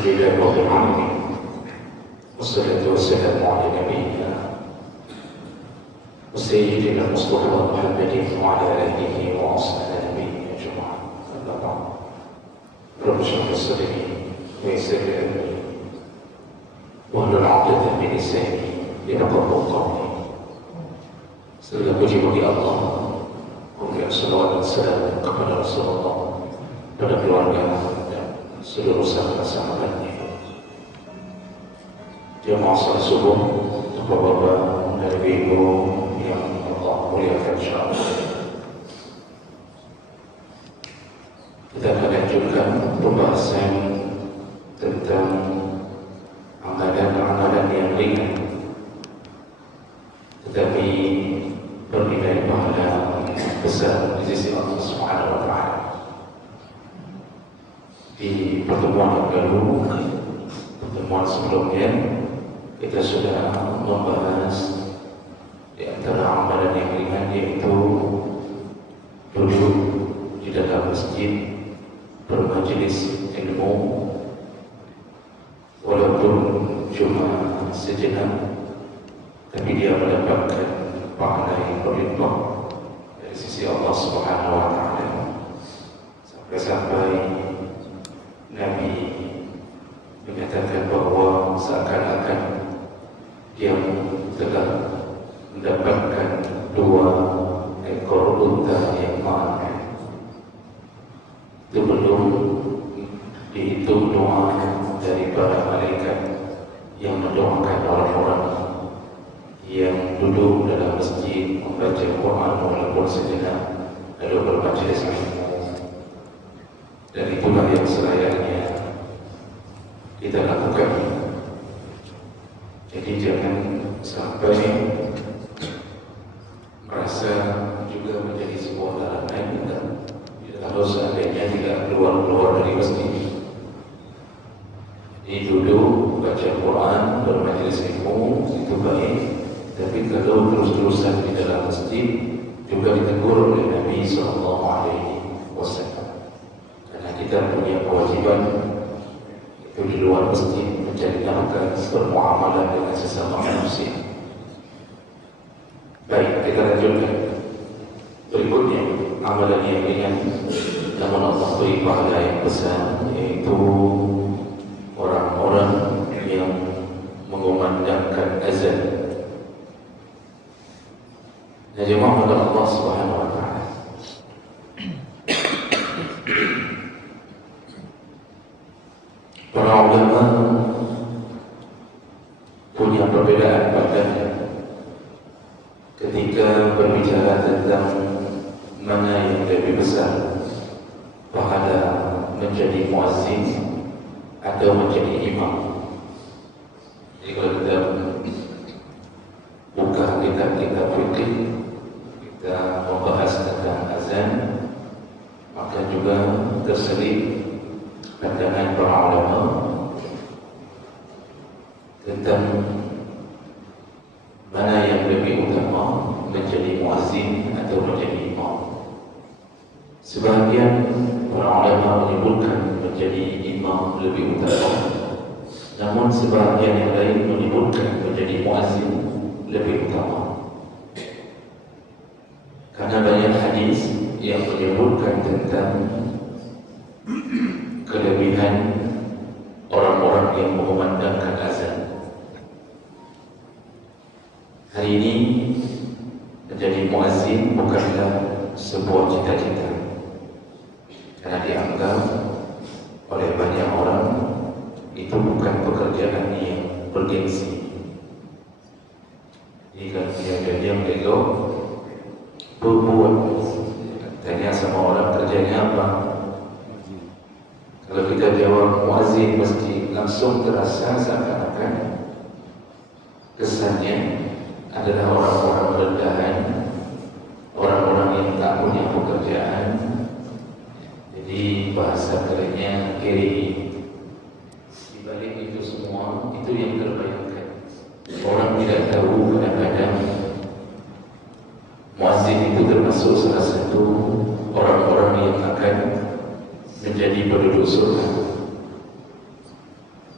لله رب العالمين والصلاة والسلام على نبينا وسيدنا المصطفى محمد وعلى آله وأصحابه أجمعين. أما بعد رب اشرح لي صدري ويسر لي أمري واحلل عقدة من لساني يفقهوا قولي. Segala puji bagi Allah, kemudian salawat dan salam kepada Rasulullah, pada keluarga dan seluruh sahabat-sahabatnya. Jemaah salat subuh, bapak-bapak dan ibu yang Allah muliakan insyaallah. Kita akan lanjutkan pembahasan tentang amalan-amalan yang ringan tetapi bernilai pahala besar di sisi Allah Subhanahu wa taala. Di pertemuan yang lalu, pertemuan sebelumnya, kita sudah membahas di antara amalan yang ringan yaitu duduk di dalam masjid bermajelis ilmu walaupun cuma sejenak, tapi dia mendapatkan pahala yang berlimpah dari sisi Allah Subhanahu wa taala. Sampai-sampai Nabi menyatakan bahawa seakan-akan dia telah mendapatkan 2 ekor unta yang mahal. Itu belum dihitung doa dari para malaikat yang mendoakan orang-orang yang duduk dalam masjid membaca Quran walaupun sejenak lalu bermajelis ilmu. Dan itulah yang selayaknya kita lakukan. Jadi jangan sampai merasa juga menjadi sebuah larangan kita kalau seandainya tidak keluar dari masjid. Jadi duduk baca Quran bermajelis ilmu itu baik. Tapi kalau terus-terusan di dalam masjid juga ditegur oleh Nabi SAW. Karena kita punya kewajiban itu di luar masjid mencari nafkah, bermuamalah dengan sesama manusia. Baik, kita lanjutkan. Berikutnya amalan yang ringan namun Allah beri pahala yang besar, yaitu orang-orang yang mengumandangkan azan. Ya jemaah kepada Allah Subhanahu wa taala. Para ulama punya perbedaan pandangan ketika berbicara tentang mana yang lebih besar, pahala menjadi muazzin atau menjadi imam. Jadi kalau kita buka kitab-kitab fikih, kita membahas tentang azan, maka juga terselip pandangan para ulama tentang mana yang lebih utama, menjadi muazzin atau menjadi imam. Sebahagian para ulama menyebutkan menjadi imam lebih utama, namun sebahagian yang lain menyebutkan menjadi muazzin lebih utama. Karena banyak hadis yang menyebutkan tentang kelebihan orang-orang yang mengumandangkan azan. Hari ini menjadi muazzin bukanlah sebuah cita-cita, karena dianggap oleh banyak orang itu bukan pekerjaan yang bergengsi. Jika dia bego berbuat, tanya sama orang kerjanya apa. Kalau kita jawab muazzin masjid, langsung terasa seakan-akan kesannya adalah orang-orang rendahan, orang-orang yang tak punya pekerjaan. Jadi bahasa kerennya kiri. Di balik itu semua, itu yang terbayangkan. Orang tidak tahu kadang-kadang muazzin itu termasuk salah satu orang-orang yang akan menjadi penduduk surga.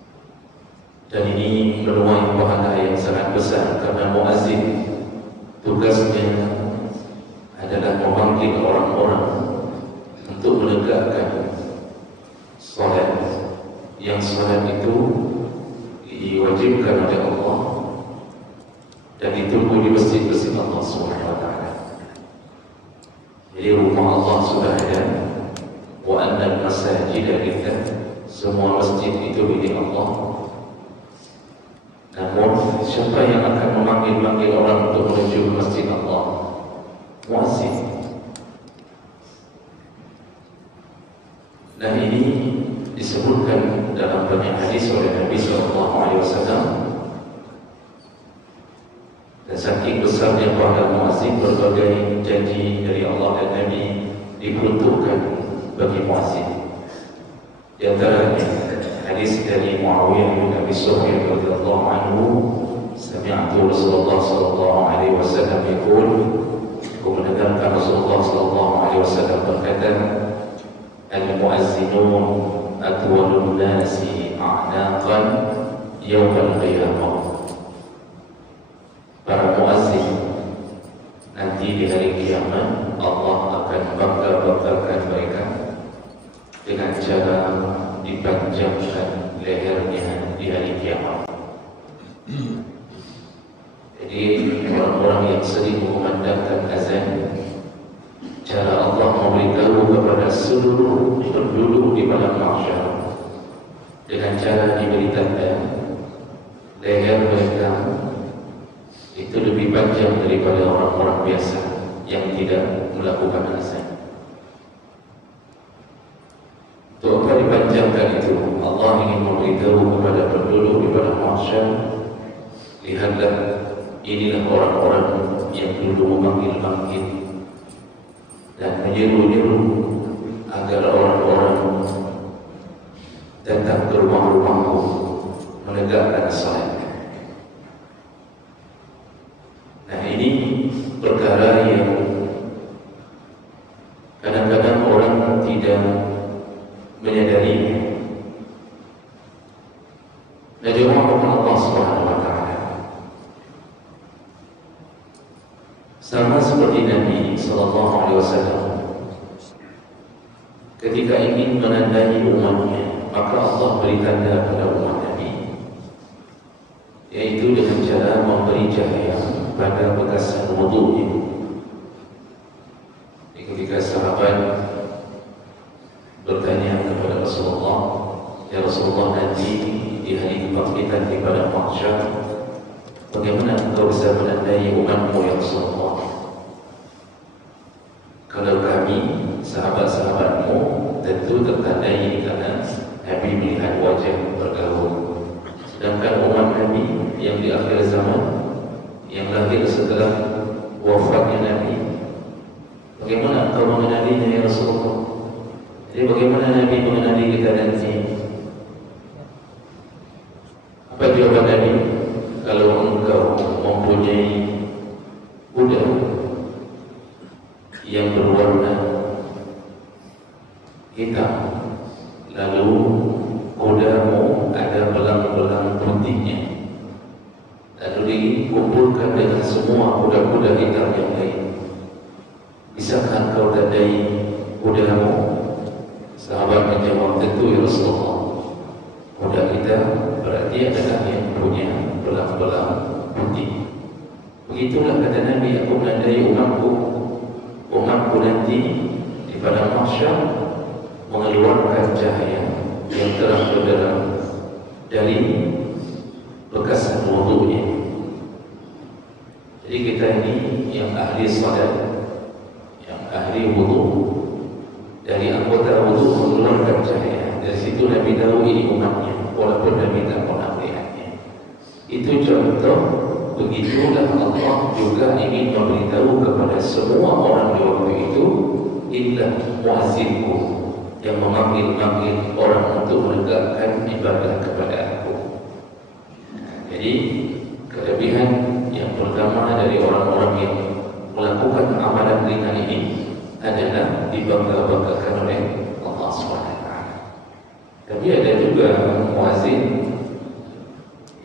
Dan ini menuai pahala yang sangat besar karena muazzin tugasnya adalah memanggil orang-orang untuk menegakkan salat, yang salat itu diwajibkan oleh Allah dan ditunggu di masjid-masjid Allah SWT. Jadi rumah Allah sudah ada, wa anna al-masajida lillah, semua masjid itu milik Allah. Namun siapa yang akan memanggil-manggil orang untuk menuju ke masjid Allah? Muazzin. Dan ini disebutkan dalam banyak hadis oleh Nabi SAW. Dan saking besarnya pahala muazzin, berbagai janji dari Allah dan Nabi diperuntukkan bagi muazzin. Di antaranya hadis dari Muawiyah bin Abi Sufyan radhiyallahu anhu, sami'tu Rasulullah sallallahu alaihi wasallam yaqul, aku mendengarkan Rasulullah sallallahu alaihi wasallam berkata, al-muazzinun atwalun nasi a'naqan yawmal qiyamah. Para muazzin nanti di hari kiamat Allah akan bangga-banggakan mereka dengan cara dipanjangkan lehernya di hari kiamat. Jadi orang-orang yang sering mengumandangkan azan, cara Allah memberitahu kepada seluruh penduduk di padang mahsyar dengan cara diberi tanda leher mereka itu lebih panjang daripada orang-orang biasa yang tidak melakukan azan. Untuk apa dipanjangkan itu? Allah ingin memberitahu kepada penduduk di padang mahsyar, lihatlah, inilah orang-orang yang dulu memanggil-manggil dan menyeru-nyeru agar orang-orang datang ke rumah-rumahmu menegakkan salat. Nah, ini perkara yang kadang-kadang orang tidak menyadarinya. Najawahum Allah Subhanahu wa ta'ala. Sama seperti Nabi sallallahu alaihi wasallam ketika ingin menandai umatnya, maka Allah beri tanda pada umat Nabi, yaitu dengan cara memberi cahaya pada bekasan wudunya. Ketika sahabat bertanya kepada Rasulullah, ya Rasulullah, nanti di hari kebangkitan di padang mahsyar, bagaimana engkau bisa menandai umatmu ya Rasulullah? Kalau kami, sahabat-sahabatmu, tentu tertandai karena Nabi melihat wajah bergaul. Sedangkan umat Nabi yang di akhir zaman, yang lahir setelah wafatnya Nabi, bagaimana engkau mengenalinya ya Rasulullah? Jadi bagaimana Nabi mengenali kita nanti? Apa jawaban Nabi? Kalau engkau mempunyai kuda yang berwarna hitam, lalu kudamu ada belang-belang putihnya, lalu dikumpulkan dengan semua kuda-kuda hitam yang lain, bisakah engkau tandai kudamu? Sahabat menjawab, tentu ya Rasulullah, kuda kita berarti adalah yang punya belang-belang putih. Begitulah kata Nabi, aku menandai umatku nanti di padang mahsyar mengeluarkan cahaya yang terang benderang dari bekasan wudunya. Jadi kita ini yang ahli salat, yang ahli wudu, dari anggota wudu mengeluarkan cahaya. Dari situ Nabi tahu ini umatnya, walaupun Nabi tak pernah melihatnya. Itu contoh. Begitulah Allah juga ingin memberitahu kepada semua orang di waktu itu, illa muazzinku, yang memanggil-manggil orang untuk menegakkan ibadah kepada aku. Jadi kelebihan yang pertama dari orang-orang yang melakukan amalan ringan ini adalah dibangga-banggakan oleh Allah SWT. Tapi ada juga muazzin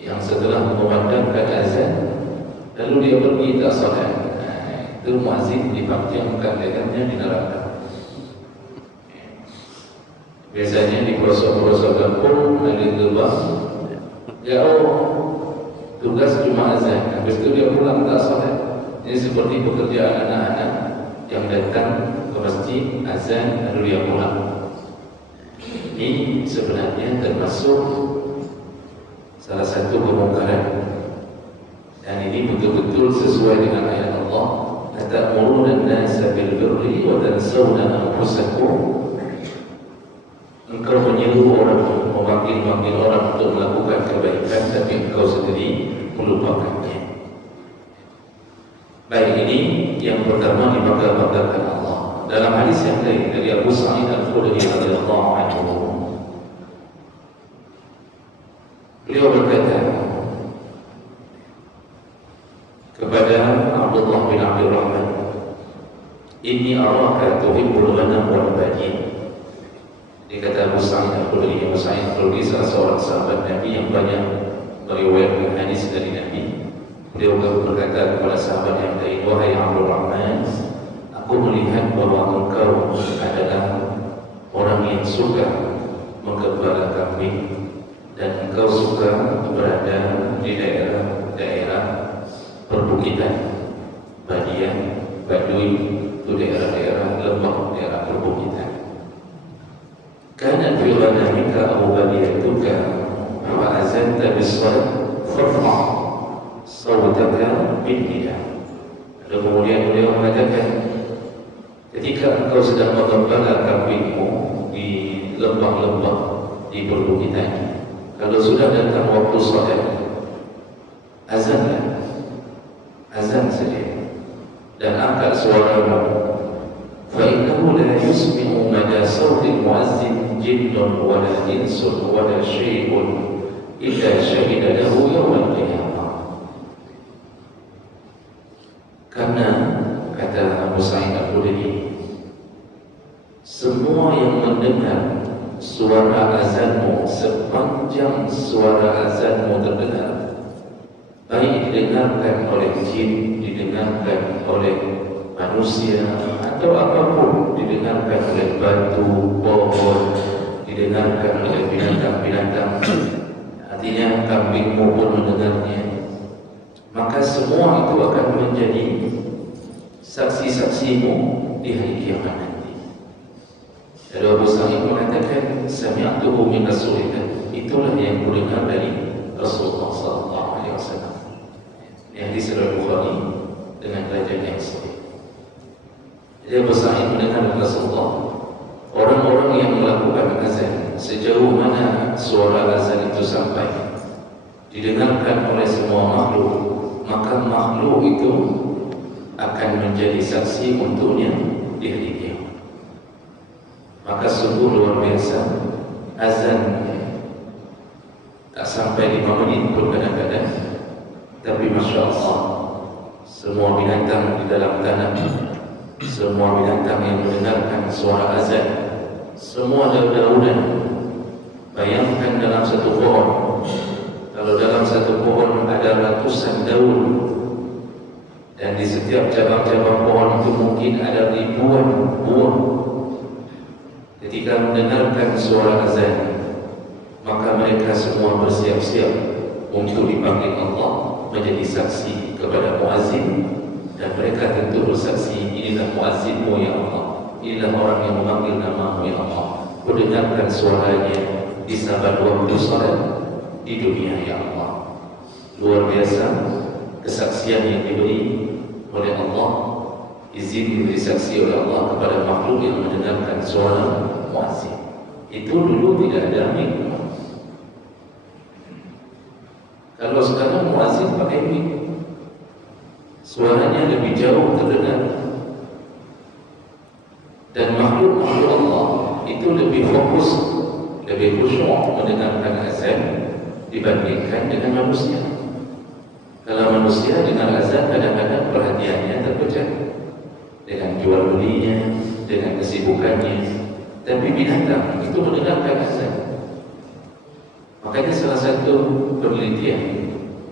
setelah memandangkan azan lalu dia pergi tak salat, itu muazzin dipaktiamkan lehernya di neraka. Biasanya di pelosok-pelosok kampung ada gerbang, jauh tugas cuma azan, habis itu dia pulang tak salat. Ini seperti pekerjaan anak-anak yang datang ke masjid azan lalu dia pulang. Ini sebenarnya termasuk salah satu kemungkaran, dan ini betul-betul sesuai dengan ayat Allah, atamuruna an-nasa bil birri wa tansawna anfusakum. Engkau menyuruh orang, memanggil orang untuk melakukan kebaikan, tapi engkau sendiri melupakannya. Baik, ini yang pertama dibangga-banggakan Allah. Dalam hadis yang lain dari Abu Sa'id Al-Khudri radhiyallahu anhu, beliau berkata kepada Abdullah bin Abdul Rahman, "Inni araka tuhibbul ghanam wal badin." Dia kata Abu Sa'id Al-Khudri, Abu Sa'id Al-Khudri salah seorang sahabat Nabi yang banyak meriwayatkan hadis dari Nabi. Beliau berkata kepada sahabat yang lain, "Wahai Abdul Rahman, aku melihat bahwa engkau adalah orang yang suka menggembala kambing dan engkau suka berada di daerah perbukitan, Badian, Baduy, itu daerah-daerah lembah, daerah perbukitan. Kana fi ghanamika aw badiyatuka fa azanta bis-salat farfa' sawtaka bin-nida." Lalu kemudian beliau mengatakan, ketika engkau sedang menggembala kambingmu di lembah-lembah di perbukitan, kalau sudah datang waktu salat, azanlah, azan saja, dan angkat suaramu. Fa innahu la yusmi'u mada sawti muazzin jinnun wala insun wala syai'un illa syahida lahu yawmal qiyamah. Karena kata Abu Sa'id Al-Khudri, semua yang mendengar suara azanmu sepanjang suara azanmu terdengar, baik didengarkan oleh jin, didengarkan oleh manusia, atau apapun, didengarkan oleh batu, pohon, didengarkan oleh binatang-binatang, artinya kambingmu pun mendengarnya, maka semua itu akan menjadi saksi-saksimu di hari kiamat nanti. Lalu Abu Sa'id mengatakan, "Sami'tuhu min Rasulillah." Itulah yang kudengar dari Rasulullah SAW. Ini hadis riwayat Bukhari dengan derajat yang sahih. Jadi Abu Sa'id mendengar Rasulullah, orang-orang yang melakukan azan, sejauh mana suara azan itu sampai didengarkan oleh semua makhluk, maka makhluk itu akan menjadi saksi untuknya di hari kiamat. Maka sungguh luar biasa, azan tak sampai 5 menit pun kadang-kadang, tapi Masya Allah, semua binatang di dalam tanah, semua binatang yang mendengarkan suara azan, semua daun-daunan. Bayangkan dalam satu pohon, kalau dalam satu pohon ada ratusan daun, dan di setiap cabang-cabang pohon itu mungkin ada ribuan buah. Ketika mendengarkan suara azan, maka mereka semua bersiap-siap untuk dipanggil Allah menjadi saksi kepada muazzin, dan mereka tentu bersaksi, inilah muazzinmu ya Allah, inilah orang yang memanggil namamu ya Allah, kudengarkan suaranya di saban waktu salat di dunia ya Allah. Luar biasa kesaksian yang diberi oleh Allah, izin diberi saksi oleh Allah kepada makhluk yang mendengarkan suara muazzin. Itu dulu tidak ada mic. Kalau sekarang muazzin pakai mic, suaranya lebih jauh terdengar, dan makhluk-makhluk Allah itu lebih fokus, lebih khusyuk mendengarkan azan dibandingkan dengan manusia. Kalau manusia dengan azan kadang-kadang perhatiannya terpecah dengan jual belinya, dengan kesibukannya, tapi binatang itu mendengarkan azan. Makanya salah satu penelitian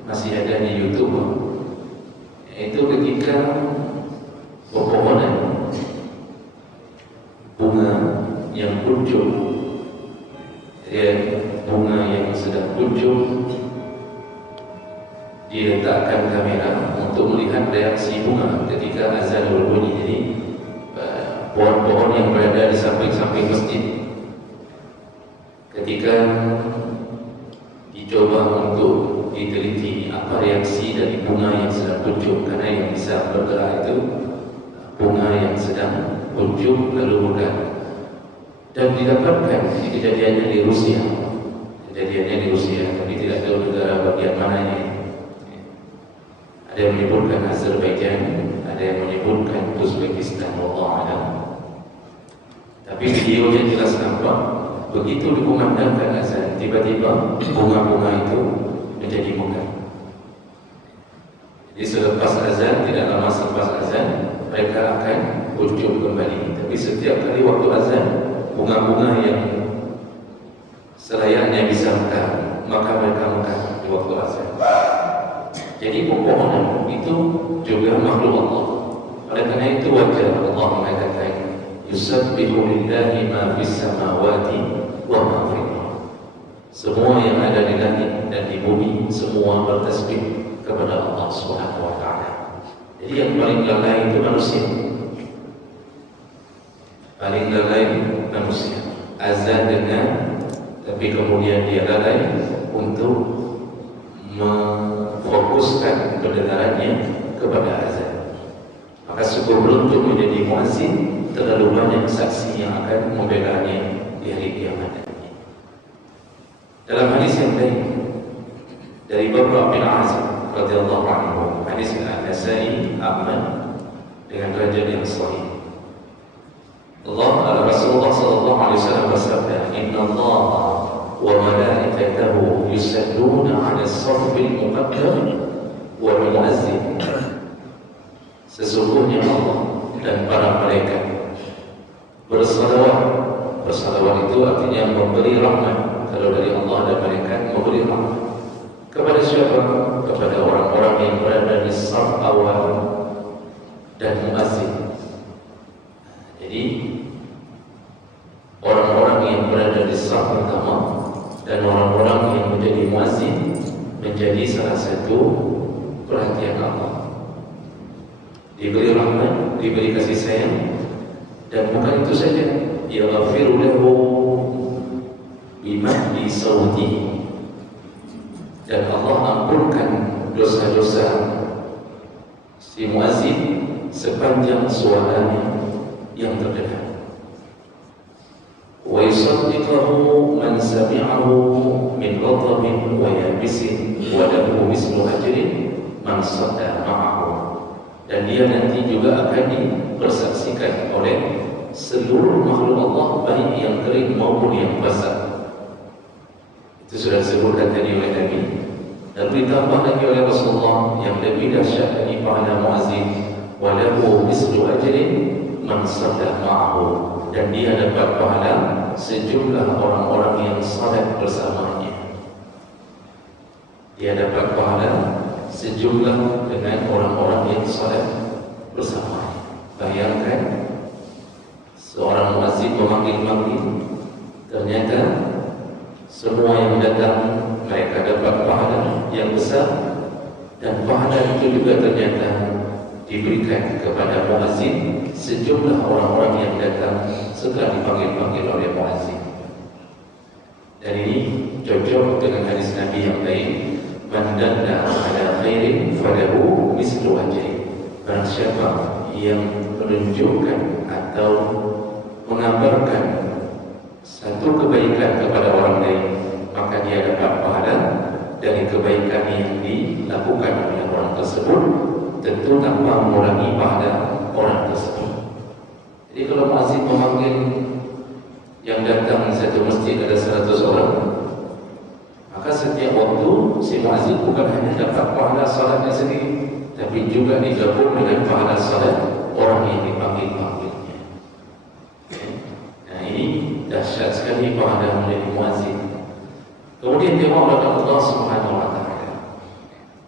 masih ada di YouTube, itu ketika pepohonan bunga yang kuncup, bunga yang sedang kuncup, diletakkan kamera untuk melihat reaksi bunga ketika azan berbunyi. Jadi pohon-pohon yang berada di samping-samping masjid, ketika dicoba untuk diteliti apa reaksi dari bunga yang sedang kuncup, karena yang bisa bergerak itu bunga yang sedang kuncup lalu bergerak. Dan didapatkan kejadiannya di Rusia, tapi tidak tahu negara bagian mananya. Ada yang menyebutkan Azerbaijan, ada yang menyebutkan Uzbekistan, wallahu a'lam. Tapi videonya jelas nampak, begitu dikumandangkan azan, tiba-tiba bunga-bunga itu menjadi mekar. Jadi selepas azan, tidak lama selepas azan, mereka akan kuncup kembali. Tapi setiap kali waktu azan, bunga-bunga yang selayaknya bisa mekar, maka mereka mekar di waktu azan. Jadi pepohonan itu juga makhluk Allah. Oleh karena itu wajar Allah mengatakan yusabbihu lillahi ma fis samawati wa ma fil ardh. Semua yang ada di langit dan di bumi semua bertasbih kepada Allah Subhanahu wa taala. Jadi yang paling lalai itu manusia. Paling lalai manusia. Azan dengar, tapi kemudian dia lalai untuk memfokuskan pendengarannya kepada azan. Maka syukur beruntung menjadi muazzin, terlalu banyak saksi yang akan membelanya di hari kiamat. Dalam hadis yang lain dari Bara bin Azib radhiyallahu anhu, hadis An-Nasa'i, Ahmad dengan derajat yang sahih. Rasulullah sallallahu alaihi wasallam bersabda, "Inna Allah wa malaikatahu yusalluna 'ala as-saffil muqaddam wal muazzin." Sesungguhnya Allah dan para malaikat bersalawat. Bersalawat itu artinya memberi rahmat. Kalau dari Allah dan malaikat memberi rahmat kepada siapa? Kepada orang-orang yang berada di saf awal dan muazzin. Jadi orang-orang yang berada di saf pertama dan orang-orang yang menjadi muazzin menjadi salah satu perhatian Allah. Diberi rahmat, diberi kasih sayang, dan bukan itu saja, yaghfiru lahu bimahdi sawtihi, dan Allah ampunkan dosa-dosa si muazzin sepanjang suaranya yang terdengar. Wa yusaddiquhu man sami'ahu min ghadabin wa yabisin wa lahu mislu ajrin man sadda ma'ahu. Dan dia nanti juga akan dipersaksikan oleh seluruh makhluk Allah, baik yang kering maupun yang basah. Itu sudah disebutkan tadi oleh Nabi. Dan ditambah lagi oleh Rasulullah yang lebih dahsyat lagi pahala muazzin, wa lahu mislu ajrin man sadda ma'ahu, dan dia dapat pahala sejumlah orang-orang yang salat bersamanya. Dia dapat pahala sejumlah dengan orang-orang yang salat bersama. Bayangkan seorang muazzin memanggil-manggil, ternyata semua yang datang mereka dapat pahala yang besar, dan pahala itu juga ternyata diberikan kepada muazzin sejumlah orang-orang yang datang setelah dipanggil-panggil oleh muazzin. Dan ini cocok dengan hadis Nabi yang lain, man dalla ala khairin falahu mislu ajri. Barang siapa yang menunjukkan atau mengabarkan satu kebaikan kepada orang lain, maka dia dapat pahala dari kebaikan yang dilakukan oleh orang tersebut, tentu tanpa mengurangi pahala orang tersebut. Jadi kalau muazzin memanggil yang datang satu masjid ada 100 orang, maka setiap waktu si muazzin bukan hanya dapat pahala salatnya sendiri, tapi juga digabung dengan pahala salat orang yang dipanggil-panggilnya. Nah, ini dahsyat sekali pahala menjadi muazzin. Kemudian dia Allah Subhanahu wa taala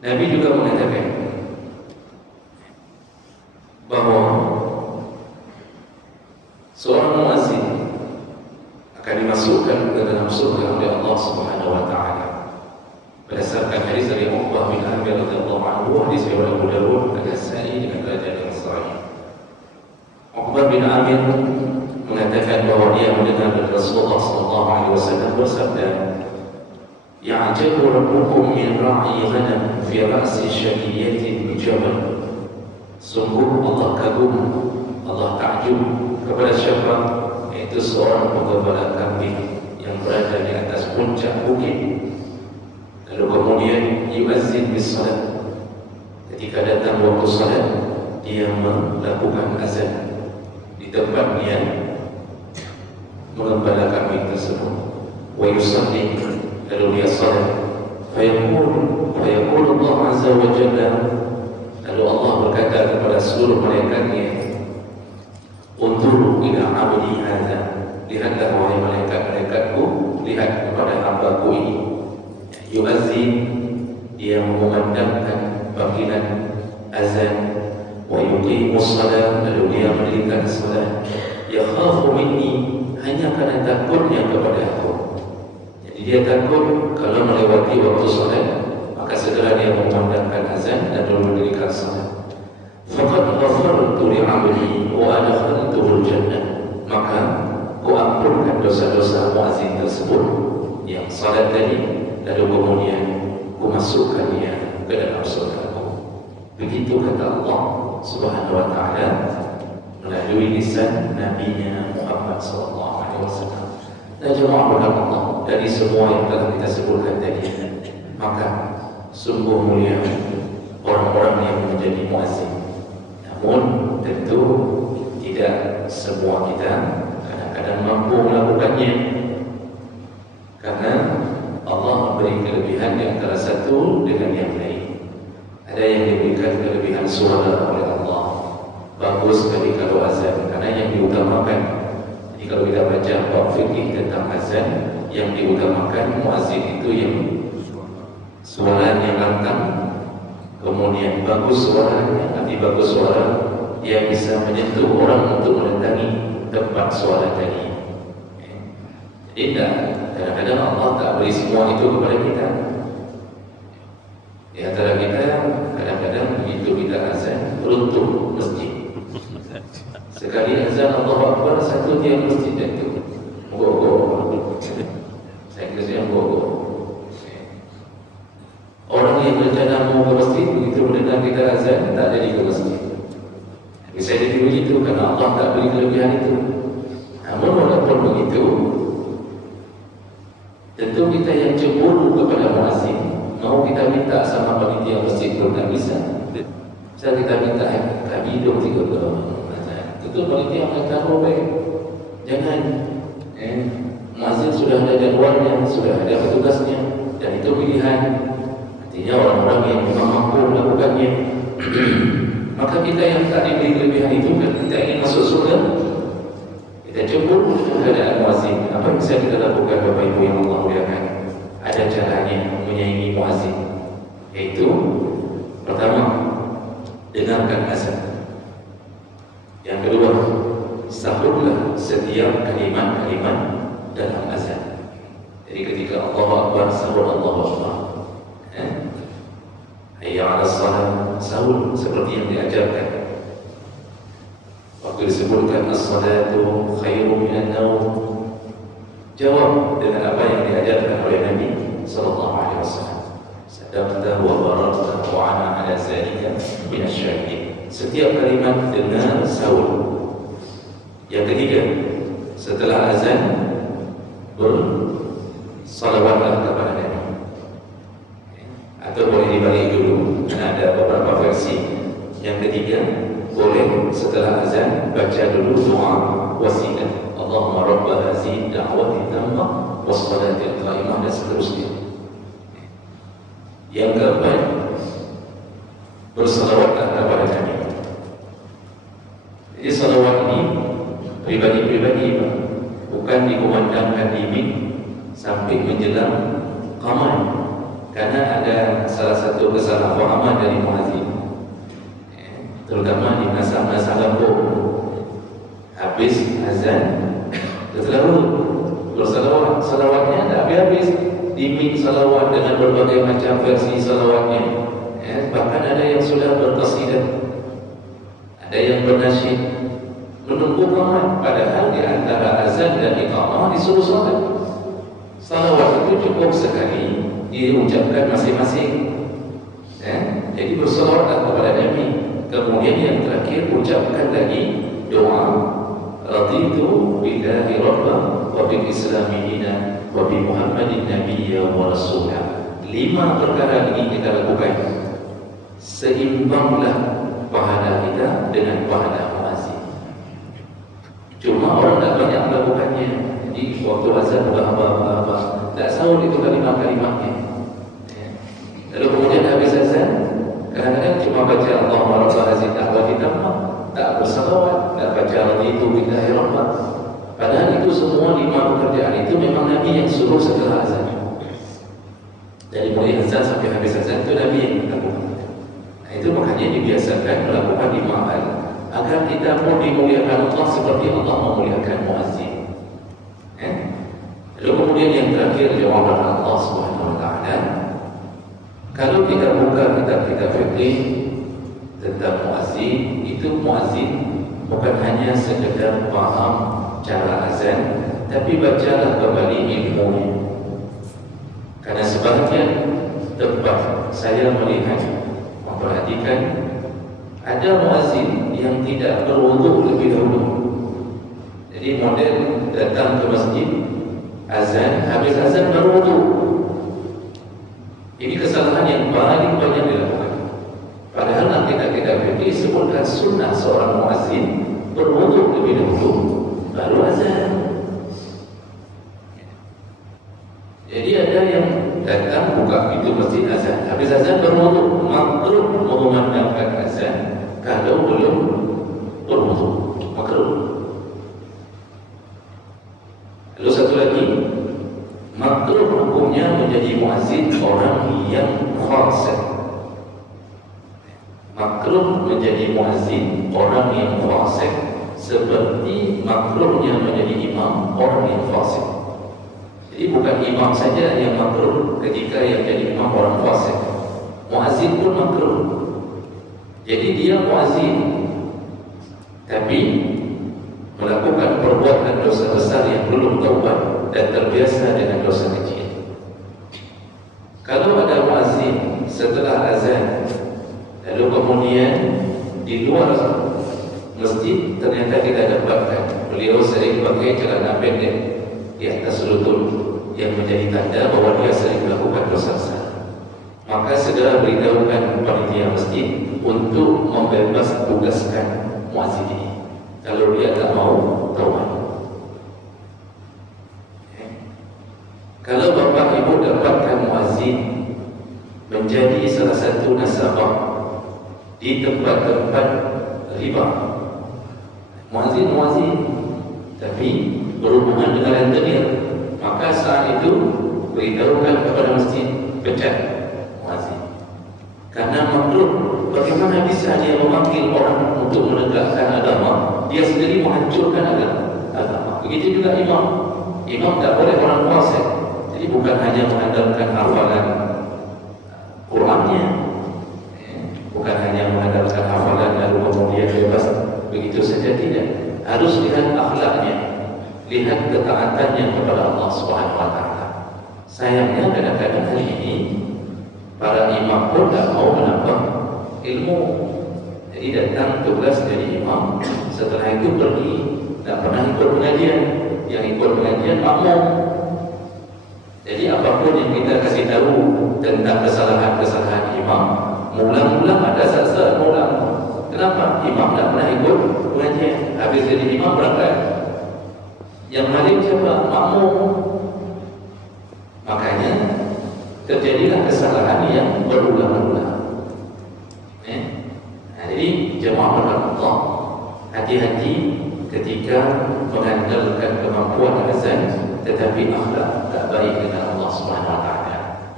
Nabi juga mengatakan bahawa seorang muazzin akan dimasukkan ke dalam surga oleh Allah Subhanahu wa taala. Berdasarkan hadis dari Uqbah bin Amir radhiyallahu anhu, hadis riwayat Abu Dawud, An-Nasa'i dengan derajat yang sahih. Uqbah bin Amir mengatakan bahawa dia mendengar dari Rasulullah sallallahu alaihi wasallam bersabda, "Ya'jabu rabbukum min ra'i ghanam fi ra'si syadiyatin bi jabal." Sungguh Allah kagum, Allah takjub kepada siapa? Yaitu seorang penggembala kambing yang berada di atas puncak bukit. Lalu kemudian yu'azzin bis salat. Ketika datang waktu salat, dia melakukan azan di tempat dia mengembala kambing tersebut. Wa yusalli, lalu dia salat. Fayaqul Allah azza wa jalla, lalu Allah berkata kepada seluruh malaikatnya, "Unzuru ila 'abdi hadza." Lihatlah wahai malaikat-malaikatku, lihat kepada hamba-Ku ini. Yu'azzin, dia mengumandangkan panggilan azan. Wa yuqimus salat, lalu dia mendirikan salat. Yakhafu minni, hanya karena takutnya kepada aku. Jadi dia takut kalau melewati waktu salat, maka segera dia mengumandangkan azan dan lalu mendirikan salat. Faqad ghafartu li 'abdi wa adkhaltuhu al-jannah. Maka ku ampunkan dosa-dosa muazzin tersebut yang salat tadi, lalu kemudian ku masukkan dia ke dalam surga-Ku. Begitu kata Allah Subhanahu wa taala melalui lisan Nabi-Nya Muhammad sallallahu alaihi wasallam. Dan jemaah Allah, dari semua yang telah kita sebutkan tadi, maka sungguh mulia orang-orang yang menjadi muazzin. Namun tentu tidak semua kita kadang-kadang mampu melakukannya, karena Allah memberi kelebihan di antara satu dengan yang lain. Ada yang diberikan kelebihan suara oleh Allah, bagus sekali kalau azan, karena yang diutamakan. Jadi kalau kita baca bab fikih tentang azan, yang diutamakan muazzin itu yang suaranya lantang, kemudian bagus suaranya. Nanti bagus suara, dia bisa menyentuh orang untuk mendatangi tempat suara tadi. Jadi kadang-kadang Allah tak beri semua itu kepada kita. Di antara kita kadang-kadang begitu kita azan runtuh masjid. Sekali azan Allahu Akbar, satu dia masjid itu gogo. Saya kira gogo. Orang yang berencana mau ke masjid, begitu mendengar kita azan, tak jadi ke masjid. Bisa jadi begitu karena Allah tak beri kelebihan itu. Namun walaupun begitu, tentu kita yang cemburu kepada muazzin, mau kita minta sama panitia masjid pun tak bisa. Bisa kita minta kami hidup 3 bulan. Tentu panitia akan tahu baik. Jangan. Muazzin sudah ada jadwalnya, sudah ada petugasnya, dan itu pilihan. Artinya orang-orang yang memang mampu melakukannya. Maka kita yang tak diberi kelebihan itu, kan kita ingin masuk surga, kita cemburu dengan keadaan muazzin. Apa yang bisa kita lakukan, Bapak Ibu yang Allah muliakan? Ada caranya menyaingi muazzin, yaitu pertama, dengarkan azan. Yang kedua, sahurlah setiap kalimat-kalimat dalam azan. Jadi ketika Allahu Akbar, sahur Allahu Akbar. Hayya 'alas shalah, sahur seperti yang diajarkan. Waktu disebutkan as-salatu khairum minan naum, jawab dengan apa yang diajarkan oleh Nabi sallallahu alaihi wasallam. Sadaqta wa barakta wa ana 'ala zalika minasyahidin. Setiap kalimat dengan sahur. Yang ketiga, setelah azan bersalawatlah kepada Nabi. Atau boleh dibalik dulu, karena ada beberapa versi. Yang ketiga, boleh setelah azan baca dulu doa wasilah. Allahumma rabb hadhihi da'wati tammah was-salati al-qa'imah, dan seterusnya. Yang keempat, bersalawatlah kepada Nabi. Jadi salawat ini pribadi-pribadi, bukan dikumandangkan di mik sampai menjelang qamar. Karena ada salah satu kesalahpahaman dari muazzin, terutama di masa-masa lembut. Habis azan, dia selalu bersalawat. Salawatnya tak habis-habis. Dimik salawat dengan berbagai macam versi salawatnya. Bahkan ada yang sudah berqasidah, ada yang bernasyid, menunggu qamat. Padahal di antara azan dan iqamah disuruh salat. Salawat itu cukup sekali diucapkan masing-masing. Jadi bersalawatlah kepada Nabi. Kemudian yang terakhir ucapkan lagi doa, raditu billahi rabban wa bil islami dinan wa bi Muhammadin nabiyya wa rasulah. 5 perkara ini kita lakukan, seimbanglah pahala kita dengan pahala muazzin. Cuma orang tak banyak melakukannya. Jadi waktu azan apa tak sahur itu kalimat-kalimatnya. Lalu kemudian habis azan, kadang-kadang cuma baca Allahumma rabb hadhihi da'wati tammah, tak bersalawat, tak baca raditu billahi rabban. Padahal itu semua 5 pekerjaan itu memang Nabi yang suruh setelah azan. Dari mulai azan sampai habis azan itu Nabi yang lakukan. Nah, itu makanya dibiasakan melakukan 5 hal agar kita pun dimuliakan Allah seperti Allah memuliakan muazzin. Lalu kemudian yang terakhir jawaban Allah Subhanahu wa taala. Kalau kita buka kitab-kitab fikih tentang muazzin, itu muazzin bukan hanya sekedar faham cara azan, tapi bacalah kembali ilmunya. Karena sebagian tempat saya melihat, memperhatikan, ada muazzin yang tidak berwuduk lebih dahulu. Jadi model datang ke masjid, azan, habis azan baru wuduk. Ini kesalahan yang paling banyak dilakukan. Padahal nanti kita fikih sebutkan sunnah seorang muazzin berwuduk lebih dahulu baru azan. Jadi ada yang datang buka pintu masjid azan, habis azan berwuduk, makruh mengumandangkan azan kalau belum berwuduk, makruh. Lalu satu lagi, makruh hukumnya menjadi muazzin orang yang fasik. Makruh menjadi muazzin orang yang fasik seperti makruhnya menjadi imam orang yang fasik. Jadi bukan imam saja yang makruh ketika yang jadi imam orang fasik, muazzin pun makruh. Jadi dia muazzin tapi melakukan perbuatan dosa besar yang belum taubat dan terbiasa dengan dosa kecil. Kalau ada muazzin setelah azan, lalu kemudian di luar masjid ternyata kita dapatkan beliau sering pakai celana pendek di atas lutut yang menjadi tanda bahwa dia sering melakukan dosa besar, maka segera beritahukan panitia masjid untuk membebas tugaskan muazzin ini kalau dia tak mau taubat. Kalau bapak ibu dapatkan muazzin menjadi salah satu nasabah di tempat-tempat riba, muazzin tapi berhubungan dengan rentenir, maka saat itu beritahukan kepada masjid, pecat muazzin. Karena makruh. Bagaimana bisa dia memanggil orang untuk menegakkan agama, dia sendiri menghancurkan agama. Begitu juga imam. Imam tak boleh orang fasik. Jadi bukan hanya mengandalkan hafalan Qurannya, bukan hanya mengandalkan hafalan lalu kemudian bebas begitu saja, tidak. Harus lihat akhlaknya, lihat ketaatannya kepada Allah Subhanahu wa taala. Sayangnya kadang-kadang hari ini para imam pun tak mau menambah ilmu. Jadi datang tugas jadi imam, setelah itu pergi, tak pernah ikut pengajian. Yang ikut pengajian makmum. Jadi apapun yang kita kasih tahu tentang kesalahan-kesalahan imam, mula-mula ada saat-saat mulang. Kenapa? Imam tak pernah ikut pengajian, habis jadi imam berangkat. Yang halim siapa? Makmum. Makanya terjadilah kesalahan yang berulang-ulang. Jadi jemaah Allah, hati-hati ketika mengandalkan kemampuan azan tetapi akhlak tak baik dengan Allah Subhanahu wa taala.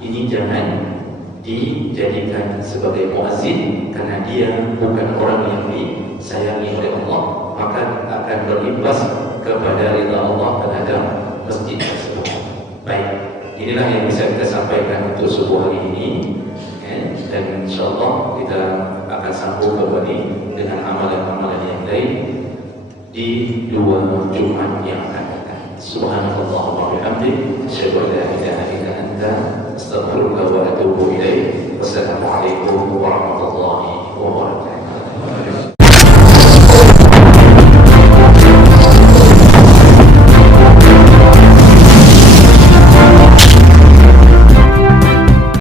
ini jangan dijadikan sebagai muazzin, karena dia bukan orang yang disayangi oleh Allah, maka akan berimbas kepada ridha Allah terhadap masjid tersebut. Baik, inilah yang bisa kita sampaikan untuk subuh hari ini, dan insyaallah kita akan sambung kembali dengan amalan-amalan yang lain di 2 Jumat yang akan datang. Subhanallah wa bihamdihi, asyhadu an la ilaha illa anta, astaghfiruka wa atubu ilaik. Wassalamualaikum warahmatullahi